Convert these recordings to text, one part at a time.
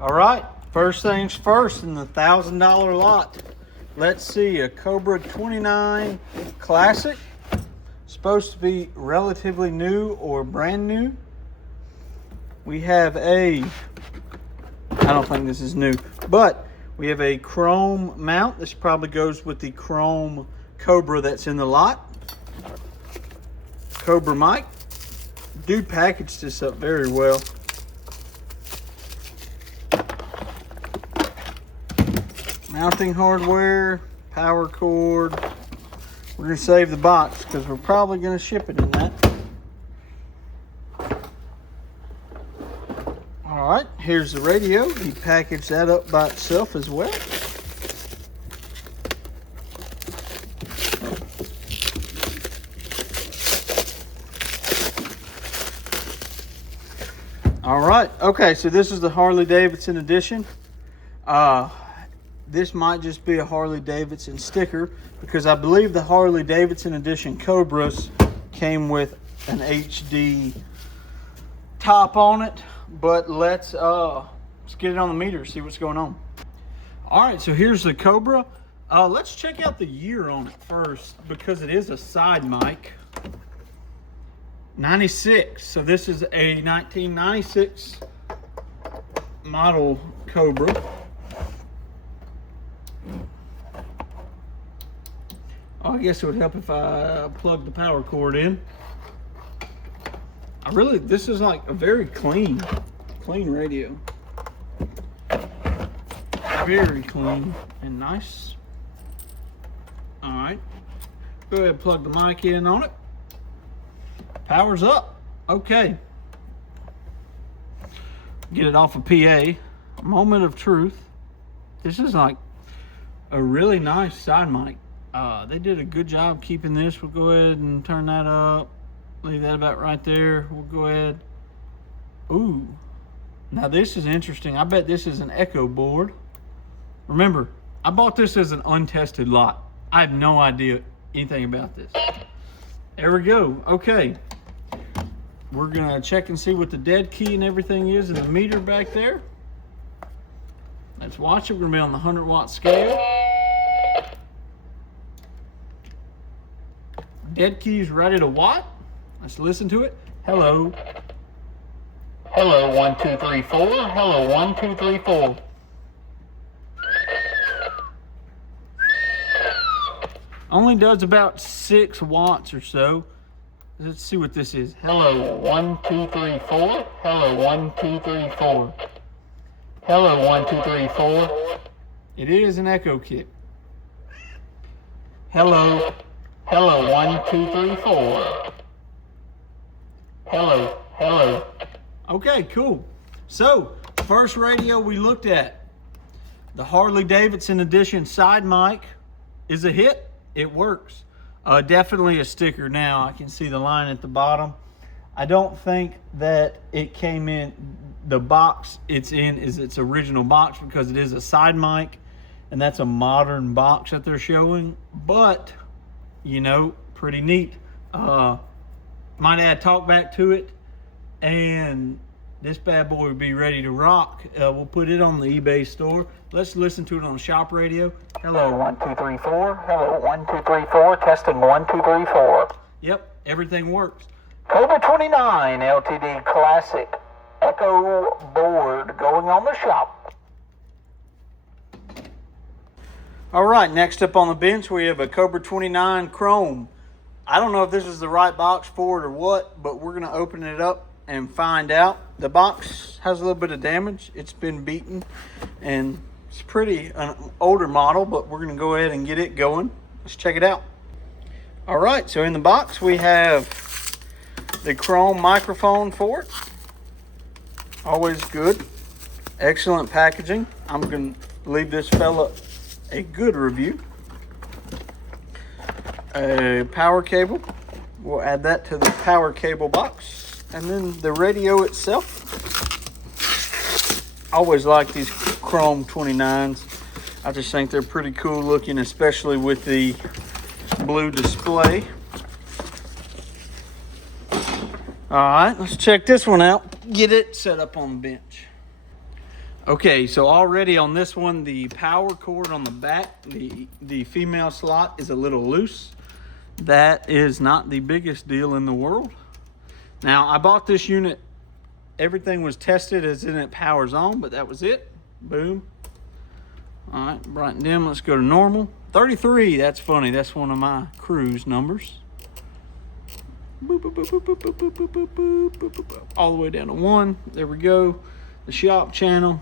All right, first things first in the $1,000 lot. Let's see, a Cobra 29 Classic. Supposed to be relatively new or brand new. We have I don't think this is new, but we have a chrome mount. This probably goes with the chrome Cobra that's in the lot. Cobra mic. Dude packaged this up very well. Mounting hardware, power cord. We're going to save the box because we're probably going to ship it in that. All right, here's the radio. He packaged that up by itself as well. All right, okay, so this is the Harley-Davidson edition. This might just be a Harley-Davidson sticker because I believe the Harley-Davidson edition Cobras came with an HD top on it. But let's get it on the meter, see what's going on. All right, so here's the Cobra. Let's check out the year on it first because it is a side mic. 96, so this is a 1996 model Cobra. Oh, I guess it would help if I plug the power cord in. This is like a very clean radio. Very clean and nice. All right, go ahead and plug the mic in on it. Power's up. Okay. Get it off of PA. Moment of truth. This is like a really nice side mic. They did a good job keeping this. We'll go ahead and turn that up. Leave that about right there. We'll go ahead. Ooh. Now this is interesting. I bet this is an echo board. Remember, I bought this as an untested lot. I have no idea anything about this. There we go. Okay. We're gonna check and see what the dead key and everything is in the meter back there. Let's watch it. We're gonna be on the 100-watt scale. Dead key's right at a watt. Let's listen to it. Hello. Hello, 1, 2, 3, 4. Hello, 1, 2, 3, 4. Only does about 6 watts or so. Let's see what this is. Hello, 1, 2, 3, 4. Hello, 1, 2, 3, 4. Hello, 1, 2, 3, 4. It is an echo kit. Hello. Hello, 1, 2, 3, 4. Hello, hello. Okay, cool. So, first radio we looked at, the Harley-Davidson edition side mic is a hit. It works. Definitely a sticker now. I can see the line at the bottom. I don't think that it came in, the box it's in is its original box because it is a side mic and that's a modern box that they're showing, but you know, pretty neat. Might add talkback to it and this bad boy would be ready to rock. We'll put it on the eBay store. Let's listen to it on shop radio. Hello, 1, 2, 3, 4. Hello, 1, 2, 3, 4. Testing 1, 2, 3, 4. Yep, everything works. Cobra 29 LTD Classic Echo board going on the shop. All right, next up on the bench we have a Cobra 29 Chrome. I don't know if this is the right box for it or what, but we're gonna open it up and find out. The box has a little bit of damage. It's been beaten and it's an older model, but we're gonna go ahead and get it going. Let's check it out. All right, so in the box we have the chrome microphone for it. Always good. Excellent packaging. I'm gonna leave this fella a good review. A power cable. We'll add that to the power cable box. And then the radio itself. I always like these chrome 29s. I just think they're pretty cool looking, especially with the blue display. All right, let's check this one out. Get it set up on the bench. Okay, so already on this one, the power cord on the back, the female slot is a little loose. That is not the biggest deal in the world. Now, I bought this unit, everything was tested as in it powers on, but that was it. Boom. All right, bright and dim, let's go to normal. 33, that's funny, that's one of my cruise numbers. Boop, boop, boop, boop, boop, boop, boop, boop, boop, boop, boop, boop. All the way down to 1, there we go. The shop channel,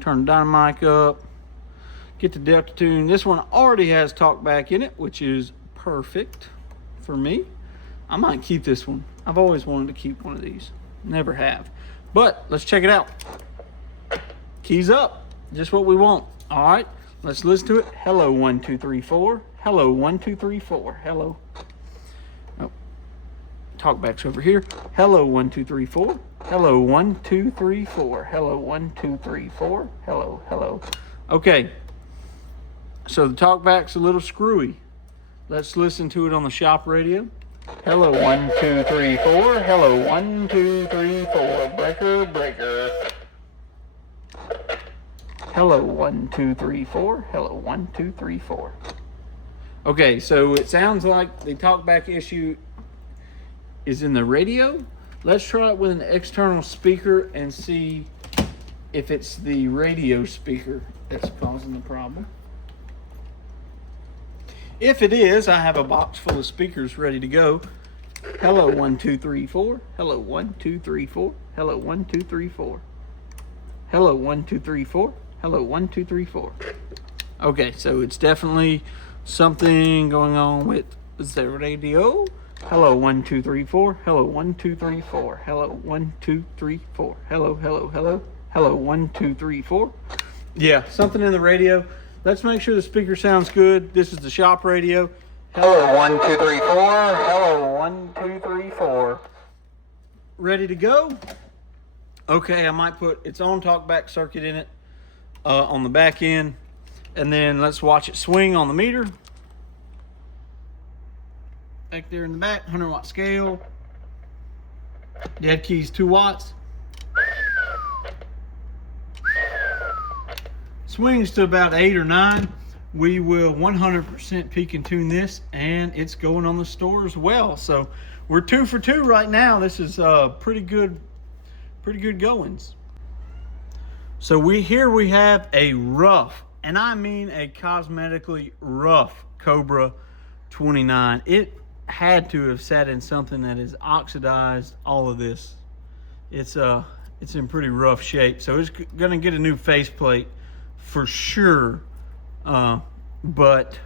turn the dynamic up, get the Delta tune. This one already has talkback in it, which is perfect for me. I might keep this one. I've always wanted to keep one of these. Never have. But let's check it out. Keys up, just what we want. All right, let's listen to it. Hello, 1, 2, 3, 4. Hello, 1, 2, 3, 4. Hello. Oh, talkback's over here. Hello, 1, 2, 3, 4. Hello, 1, 2, 3, 4. Hello, 1, 2, 3, 4. Hello, hello. Okay, so the talkback's a little screwy. Let's listen to it on the shop radio. Hello, 1, 2, 3, 4. Hello, 1, 2, 3, 4. Breaker, breaker. Hello, 1, 2, 3, 4. Hello, 1, 2, 3, 4. Okay, so it sounds like the talkback issue is in the radio. Let's try it with an external speaker and see if it's the radio speaker that's causing the problem. If it is, I have a box full of speakers ready to go. Hello, 1, 2, 3, 4. Hello, 1, 2, 3, 4. Hello, 1, 2, 3, 4. Hello, 1, 2, 3, 4. Hello, 1, 2, 3, 4. Okay, so it's definitely something going on with the radio. Hello, 1, 2, 3, 4. Hello, 1, 2, 3, 4. Hello, 1, 2, 3, 4. Hello, hello, hello. Hello, 1, 2, 3, 4. Yeah, something in the radio. Let's make sure the speaker sounds good. This is the shop radio. Hello, 1, 2, 3, 4. Hello, 1, 2, 3, 4. Ready to go? Okay, I might put its own talkback circuit in it on the back end. And then let's watch it swing on the meter. Back there in the back, 100 watt scale. Dead keys 2 watts. Swings to about 8 or 9. We will 100% peak and tune this, and it's going on the store as well. So we're 2 for 2 right now. This is pretty good goings. So we have a rough, and I mean a cosmetically rough Cobra 29. It had to have sat in something that is oxidized all of this. It's in pretty rough shape. So it's gonna get a new faceplate for sure. But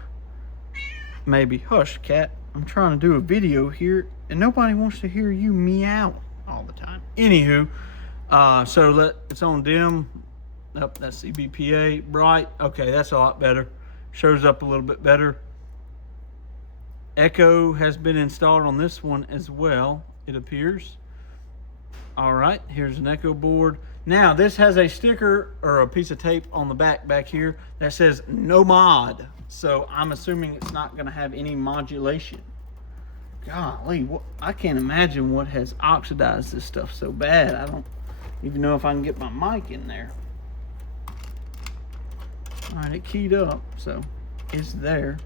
maybe, hush cat, I'm trying to do a video here and nobody wants to hear you meow all the time. Anywho, so it's on dim. Nope, that's CBPA. Bright, okay, that's a lot better. Shows up a little bit better. Echo has been installed on this one as well, it appears. All right, here's an echo board. Now, this has a sticker or a piece of tape on the back here that says no mod. So I'm assuming it's not going to have any modulation. Golly, I can't imagine what has oxidized this stuff so bad. I don't even know if I can get my mic in there. All right, it keyed up, so it's there.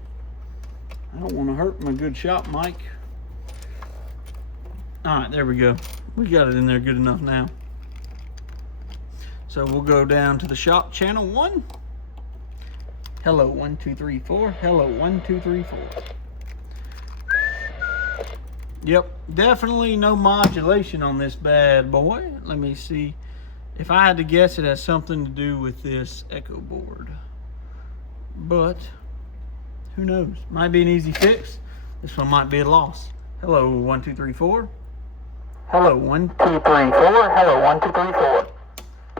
I don't want to hurt my good shop mic. All right, there we go. We got it in there good enough now. So we'll go down to the shop channel 1. Hello, 1, 2, 3, 4. Hello, 1, 2, 3, 4. Yep, definitely no modulation on this bad boy. Let me see. If I had to guess, it has something to do with this echo board. But who knows? Might be an easy fix. This one might be a loss. Hello, 1, 2, 3, 4. Hello, 1, 2, 3, 4. Hello, 1, 2, 3, 4.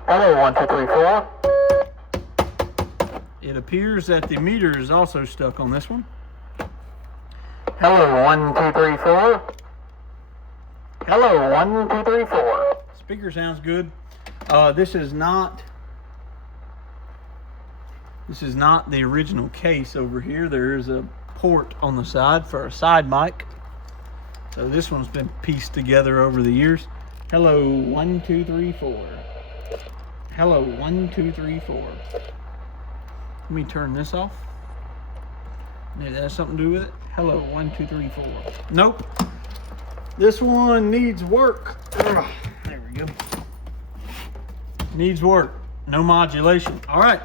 Hello, 1, 2, 3, 4. It appears that the meter is also stuck on this one. Hello, 1, 2, 3, 4. Hello, 1, 2, 3, 4. Speaker sounds good. This is not the original case over here. There is a port on the side for a side mic. So this one's been pieced together over the years. Hello, 1, 2, 3, 4. Hello, 1, 2, 3, 4. Let me turn this off. Maybe that has something to do with it. Hello, 1, 2, 3, 4. Nope. This one needs work. Ugh, there we go. Needs work. No modulation. All right.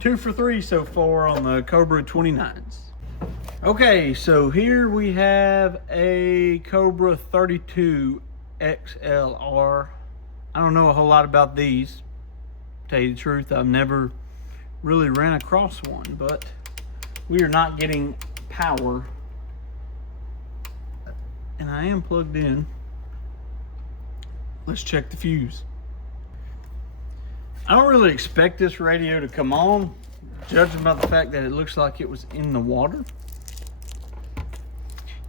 2 for 3 so far on the Cobra 29s. Okay, so here we have a Cobra 32 XLR. I don't know a whole lot about these. To tell you the truth, I've never really ran across one, but we are not getting power. And I am plugged in. Let's check the fuse. I don't really expect this radio to come on, judging by the fact that it looks like it was in the water.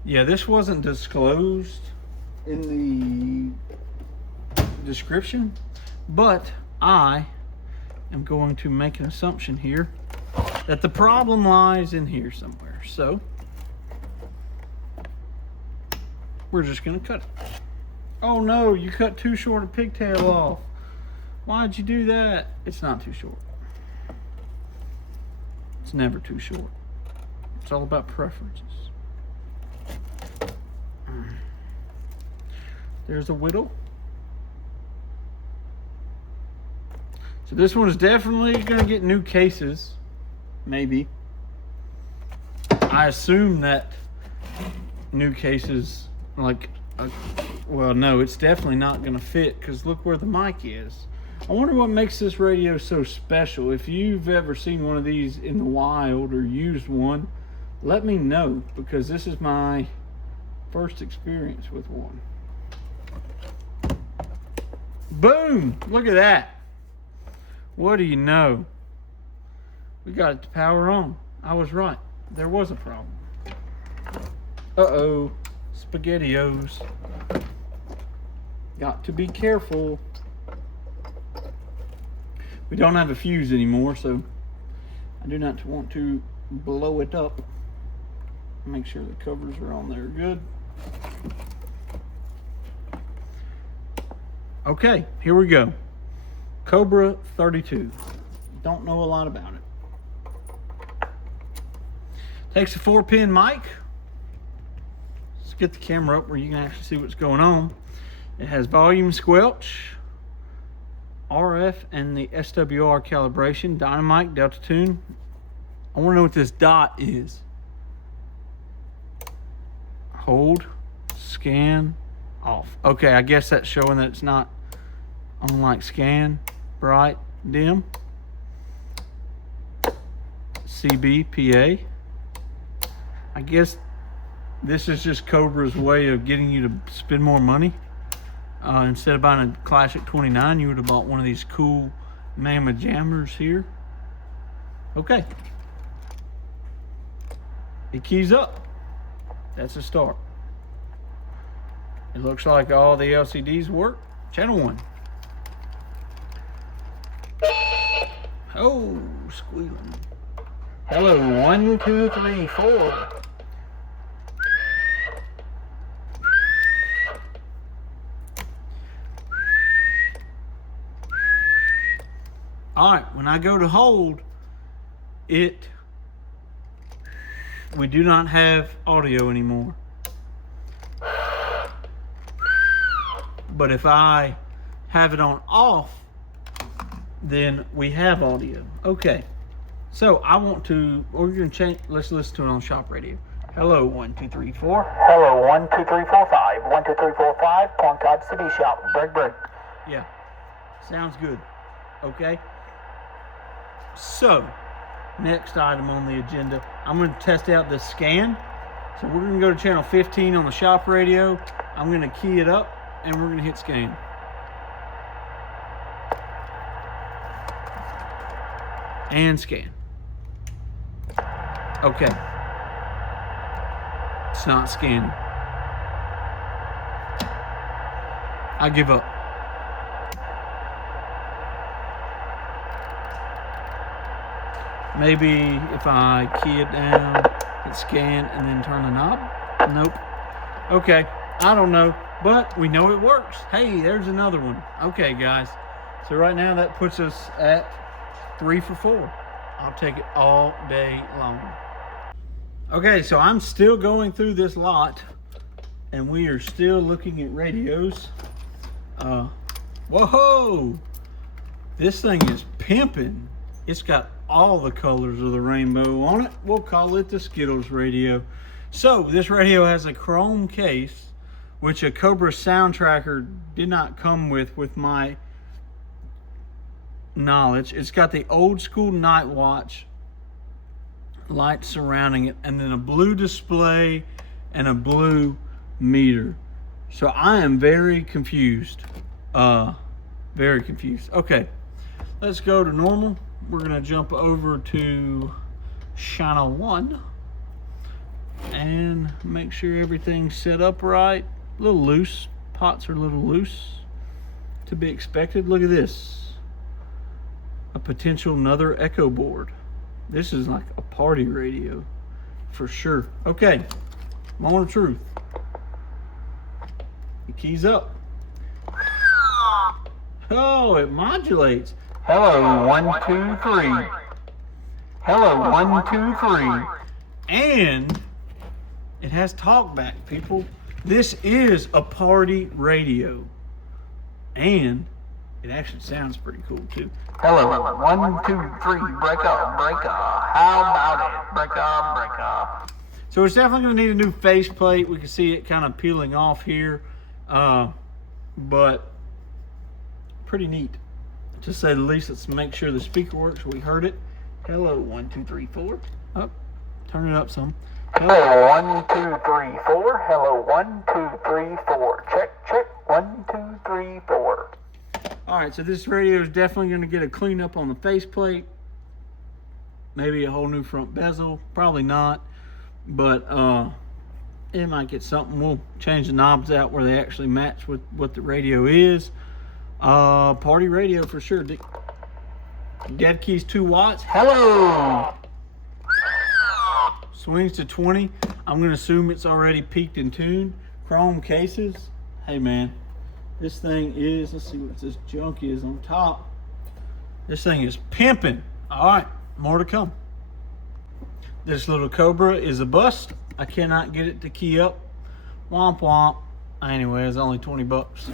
Yeah, this wasn't disclosed in the description, but I am going to make an assumption here that the problem lies in here somewhere. So we're just gonna cut it. Oh no, you cut too short a pigtail off. Why'd you do that? It's not too short. It's never too short. It's all about preferences. There's a whittle. So this one is definitely gonna get new cases, maybe. I assume that new cases, like, well, no, it's definitely not gonna fit because look where the mic is. I wonder what makes this radio so special. If you've ever seen one of these in the wild or used one, let me know, because this is my first experience with one. Boom! Look at that. What do you know? We got it to power on. I was right. There was a problem. Uh-oh. SpaghettiOs. Got to be careful. We don't have a fuse anymore, so I do not want to blow it up. Make sure the covers are on there good. Okay, here we go. Cobra 32. Don't know a lot about it. Takes a 4-pin mic. Let's get the camera up where you can actually see what's going on. It has volume squelch, RF, and the SWR calibration, dynamic, delta tune. I want to know what this dot is. Hold, scan, off. Okay, I guess that's showing that it's not on like scan, bright, dim. CB, PA. I guess this is just Cobra's way of getting you to spend more money. Instead of buying a classic 29, you would have bought one of these cool Mamma Jammers here. Okay. It keys up. That's a start. It looks like all the LCDs work. Channel 1. Oh, squealing. Hello, 1, 2, 3, 4. All right, when I go to hold it, we do not have audio anymore. But if I have it on off, then we have audio. Okay, so I want to, we're gonna change, let's listen to it on shop radio. Hello, 1, 2, 3, 4. Hello, 1, 2, 3, 4, 5. 1, 2, 3, 4, 5. Corn Cob City Shop. Break, break. Yeah, sounds good. Okay. So, next item on the agenda, I'm going to test out this scan. So we're going to go to channel 15 on the shop radio. I'm going to key it up and we're going to hit scan. And scan. Okay. It's not scanning. I give up. Maybe if I key it down, hit scan, and then turn the knob? Nope. Okay, I don't know, but we know it works. Hey, there's another one. Okay, guys, So right now that puts us at 3 for 4. I'll take it all day long. Okay, so I'm still going through this lot and we are still looking at radios. Whoa! This thing is pimping. It's got all the colors of the rainbow on it. We'll call it the Skittles radio. So this radio has a chrome case, which a Cobra sound tracker did not come with my knowledge. It's got the old school night watch lights surrounding it, and then a blue display and a blue meter. So I am very confused. Very confused. Okay, let's go to normal. We're gonna jump over to channel 1 and make sure everything's set up right. A little loose. Pots are a little loose. To be expected. Look at this. A potential another echo board. This is like a party radio for sure. Okay, moment of truth. The key's up. Oh, it modulates. Hello, 1, 2, 3. Hello, 1, 2, 3. And it has talkback, people. This is a party radio. And it actually sounds pretty cool too. Hello, 1, 2, 3, break up, break up. How about it? Break up, break up. So it's definitely gonna need a new faceplate. We can see it kind of peeling off here. But pretty neat, to say the least. Let's make sure the speaker works. We heard it. Hello, 1, 2, 3, 4. Up, turn it up some. Hello, 1, 2, 3, 4. Hello, 1, 2, 3, 4. Check, check. 1, 2, 3, 4. All right, so this radio is definitely going to get a cleanup on the faceplate. Maybe a whole new front bezel. Probably not, but it might get something. We'll change the knobs out where they actually match with what the radio is. Party radio for sure. Dead keys 2 watts. Hello. Swings to 20. I'm going to assume it's already peaked and tuned. Chrome cases. Hey man, this thing is, let's see what this junk is on top. This thing is pimping. All right, more to come. This little Cobra is a bust. I cannot get it to key up. Womp womp. Anyway, it's only 20 bucks.